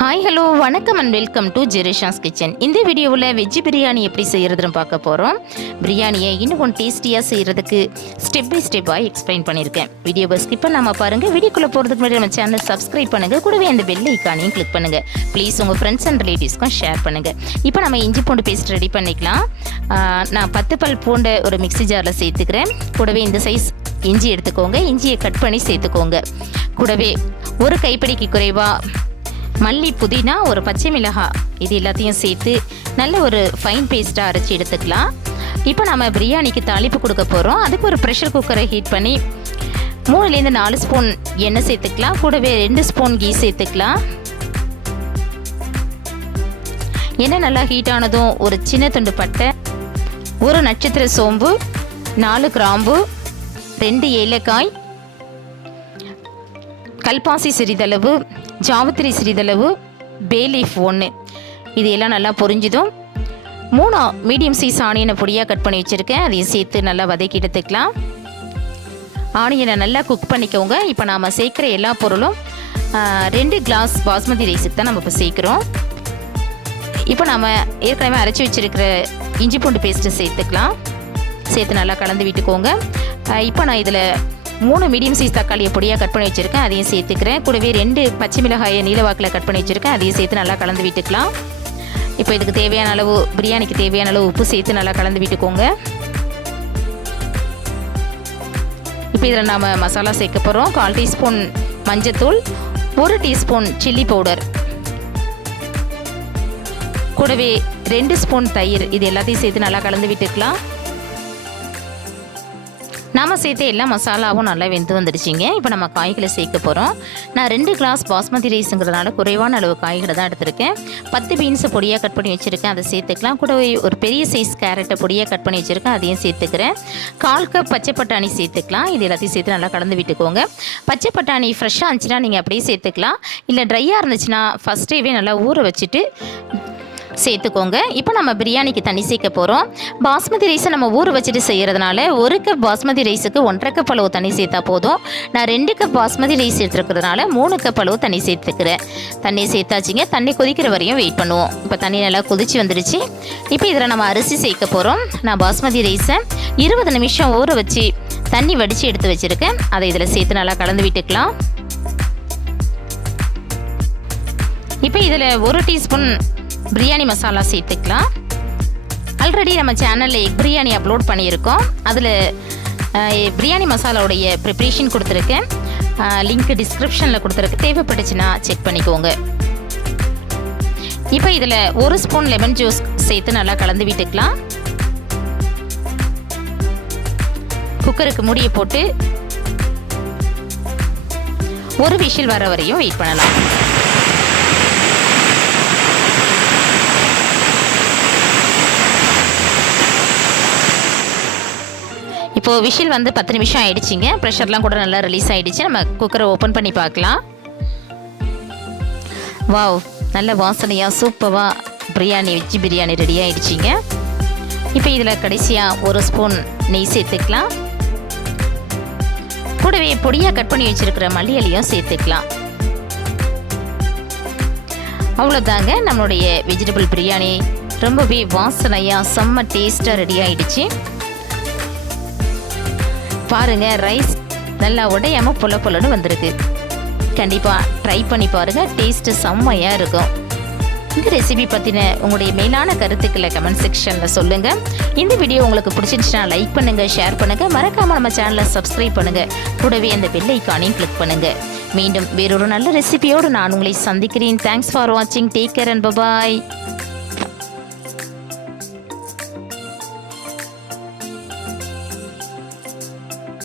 Hi hello வணக்கம் and welcome to ஜெரிஷாஸ் kitchen. இந்த வீடியோவில் வெஜ் பிரியாணி எப்படி செய்கிறதுன்னு பார்க்க போகிறோம். பிரியாணியை இன்னும் கொஞ்சம் டேஸ்டியாக செய்கிறதுக்கு ஸ்டெப் பை ஸ்டெப்பாக எக்ஸ்பிளைன் பண்ணியிருக்கேன். வீடியோவை ஸ்கிப் பண்ணாமல் பாருங்கள். வீடியோக்குள்ளே போகிறதுக்கு முன்னாடி நம்ம சேனலை சப்ஸ்கிரைப் பண்ணுங்கள். கூடவே அந்த பெல் ஐக்கானையும் கிளிக் பண்ணுங்கள். ப்ளீஸ் உங்கள் ஃப்ரெண்ட்ஸ் அண்ட் ரிலேட்டிவ்ஸ்க்கும் ஷேர் பண்ணுங்கள். இப்போ நம்ம இஞ்சி பூண்டு பேஸ்ட் ரெடி பண்ணிக்கலாம். நான் 10 பல் பூண்டை ஒரு மிக்ஸி ஜாரில் சேர்த்துக்கிறேன். கூடவே இந்த சைஸ் இஞ்சி எடுத்துக்கோங்க. இஞ்சியை கட் பண்ணி சேர்த்துக்கோங்க. கூடவே ஒரு கைப்பிடிக்கு குறைவாக மல்லி, புதினா, ஒரு பச்சை மிளகாய் இது எல்லாத்தையும் சேர்த்து நல்ல ஒரு ஃபைன் பேஸ்ட்டாக அரைச்சி எடுத்துக்கலாம். இப்போ நம்ம பிரியாணிக்கு தாளிப்பு கொடுக்க போகிறோம். அதுக்கு ஒரு ப்ரெஷர் குக்கரை ஹீட் பண்ணி 3-4 ஸ்பூன் எண்ணெய் சேர்த்துக்கலாம். கூடவே 2 ஸ்பூன் கீ சேர்த்துக்கலாம். எண்ணெய் நல்லா ஹீட் ஆனதும் ஒரு சின்ன துண்டு பட்டை, ஒரு நட்சத்திர சோம்பு, 4 கிராம்பு, 2 ஏலக்காய், கல்பாசி சிறிதளவு, ஜாவத்திரி சிறிதளவு, பே லீஃப் 1 இது எல்லாம் நல்லா பொரிஞ்சுதும் 3 மீடியம் சைஸ் ஆனியனை பொடியாக கட் பண்ணி வச்சுருக்கேன். அதையும் சேர்த்து நல்லா வதக்கி எடுத்துக்கலாம். ஆனியனை நல்லா குக் பண்ணிக்கோங்க. இப்போ நாம் சேர்க்குற எல்லா பொருளும் 2 கிளாஸ் பாஸ்மதி ரைஸுக்கு தான் நம்ம இப்போ சேர்க்குறோம். இப்போ நாம் ஏற்கனவே அரைச்சி வச்சுருக்கிற இஞ்சி பூண்டு பேஸ்ட்டு சேர்த்துக்கலாம். சேர்த்து நல்லா கலந்து விட்டுக்கோங்க. இப்போ நான் இதில் 3 மீடியம் சைஸ் தக்காளியை பொடியாக கட் பண்ணி வச்சுருக்கேன். அதையும் சேர்த்துக்கிறேன். கூடவே 2 பச்சை மிளகாயை நீலவாக்கில் கட் பண்ணி வச்சுருக்கேன். அதையும் சேர்த்து நல்லா கலந்து விட்டுக்கலாம். இப்போ இதுக்கு தேவையான அளவு, பிரியாணிக்கு தேவையான அளவு உப்பு சேர்த்து நல்லா கலந்து விட்டுக்கோங்க. இப்போ இதில் நாம் மசாலா சேர்க்க போகிறோம். 1/4 டீஸ்பூன் மஞ்சத்தூள், 1 டீஸ்பூன் சில்லி பவுடர், கூடவே 2 ஸ்பூன் தயிர் இது எல்லாத்தையும் சேர்த்து நல்லா கலந்து விட்டுக்கலாம். நாம் சேர்த்து எல்லா மசாலாவும் நல்லா வெந்து வந்துடுச்சிங்க. இப்போ நம்ம காய்களை சேர்க்க போகிறோம். நான் 2 கிளாஸ் பாஸ்மதி ரைஸுங்கிறதுனால குறைவான அளவு காய்களை தான் எடுத்திருக்கேன். 10 பீன்ஸை பொடியாக கட் பண்ணி வச்சுருக்கேன். அதை சேர்த்துக்கலாம். கூட ஒரு பெரிய சைஸ் கேரட்டை பொடியாக கட் பண்ணி வச்சுருக்கேன். அதையும் சேர்த்துக்கிறேன். 1/4 கப் பச்சை பட்டாணி சேர்த்துக்கலாம். இது எல்லாத்தையும் சேர்த்து நல்லா கலந்து விட்டுக்கோங்க. பச்சை பட்டாணி ஃப்ரெஷ்ஷாக இருந்துச்சுன்னா நீங்கள் அப்படியே சேர்த்துக்கலாம். இல்லை ட்ரையாக இருந்துச்சுன்னா ஃபஸ்ட்டேவே நல்லா ஊற வச்சுட்டு சேர்த்துக்கோங்க. இப்போ நம்ம பிரியாணிக்கு தண்ணி சேர்க்க போகிறோம். பாஸ்மதி ரைஸை நம்ம ஊற வச்சுட்டு செய்கிறதுனால 1 கப் பாஸ்மதி ரைஸுக்கு 1.5 கப் அளவு தண்ணி சேர்த்தா போதும். நான் 2 கப் பாஸ்மதி ரைஸ் எடுத்துருக்கிறதுனால 3 கப் அளவு தண்ணி சேர்த்துக்கிறேன். தண்ணி சேர்த்தாச்சிங்க. தண்ணி கொதிக்கிற வரையும் வெயிட் பண்ணுவோம். இப்போ தண்ணி நல்லா கொதிச்சு வந்துடுச்சு. இப்போ இதில் நம்ம அரிசி சேர்க்க போகிறோம். நான் பாஸ்மதி ரைஸை 20 நிமிஷம் ஊற வச்சு தண்ணி வடித்து எடுத்து வச்சுருக்கேன். அதை இதில் சேர்த்து நல்லா கலந்து விட்டுக்கலாம். இப்போ இதில் 1 டீஸ்பூன் பிரியாணி மசாலா சேர்த்துக்கலாம். ஆல்ரெடி நம்ம சேனலில் எக் பிரியாணி அப்லோட் பண்ணியிருக்கோம். அதில் பிரியாணி மசாலாவுடைய ப்ரிப்ரேஷன் கொடுத்துருக்கேன். லிங்க் டிஸ்கிரிப்ஷனில் கொடுத்துருக்கு. தேவைப்பட்டுச்சுன்னா செக் பண்ணிக்கோங்க. இப்போ இதில் 1 ஸ்பூன் லெமன் ஜூஸ் சேர்த்து நல்லா கலந்து விட்டுக்கலாம். குக்கருக்கு மூடியை போட்டு 1 விசில் வர வரையும் வெயிட் பண்ணலாம். இப்போது விஷில் வந்து 10 நிமிஷம் ஆகிடுச்சிங்க. ப்ரெஷர்லாம் கூட நல்லா ரிலீஸ் ஆகிடுச்சு. நம்ம குக்கரை ஓப்பன் பண்ணி பார்க்கலாம். வாவ், நல்ல வாசனையாக சூப்பராக பிரியாணி, வெஜ் பிரியாணி ரெடி ஆகிடுச்சிங்க. இப்போ இதில் கடைசியாக 1 ஸ்பூன் நெய் சேர்த்துக்கலாம். கூடவே பொடியாக கட் பண்ணி வச்சுருக்கிற மல்லி இலையும் சேர்த்துக்கலாம். அவ்வளோதாங்க, நம்மளுடைய வெஜிடபிள் பிரியாணி ரொம்பவே வாசனையாக செம்ம டேஸ்ட்டாக ரெடி ஆகிடுச்சு. பாருங்கள், ரைஸ் நல்லா உடையாமல் பொலன்னு வந்திருக்கு. கண்டிப்பாக ட்ரை பண்ணி பாருங்கள். டேஸ்ட்டு செம்மையாக இருக்கும். இந்த ரெசிபி பற்றின உங்களுடைய மேலான கருத்துக்களை கமெண்ட் செக்ஷனில் சொல்லுங்கள். இந்த வீடியோ உங்களுக்கு பிடிச்சிருந்துச்சுன்னா லைக் பண்ணுங்கள், ஷேர் பண்ணுங்கள். மறக்காமல் நம்ம சேனலை சப்ஸ்கிரைப் பண்ணுங்கள். கூடவே அந்த பெல் ஐக்கானையும் கிளிக் பண்ணுங்கள். மீண்டும் வேறொரு நல்ல ரெசிபியோடு நான் உங்களை சந்திக்கிறேன். தேங்க்ஸ் ஃபார் வாட்சிங். Take care and bye bye.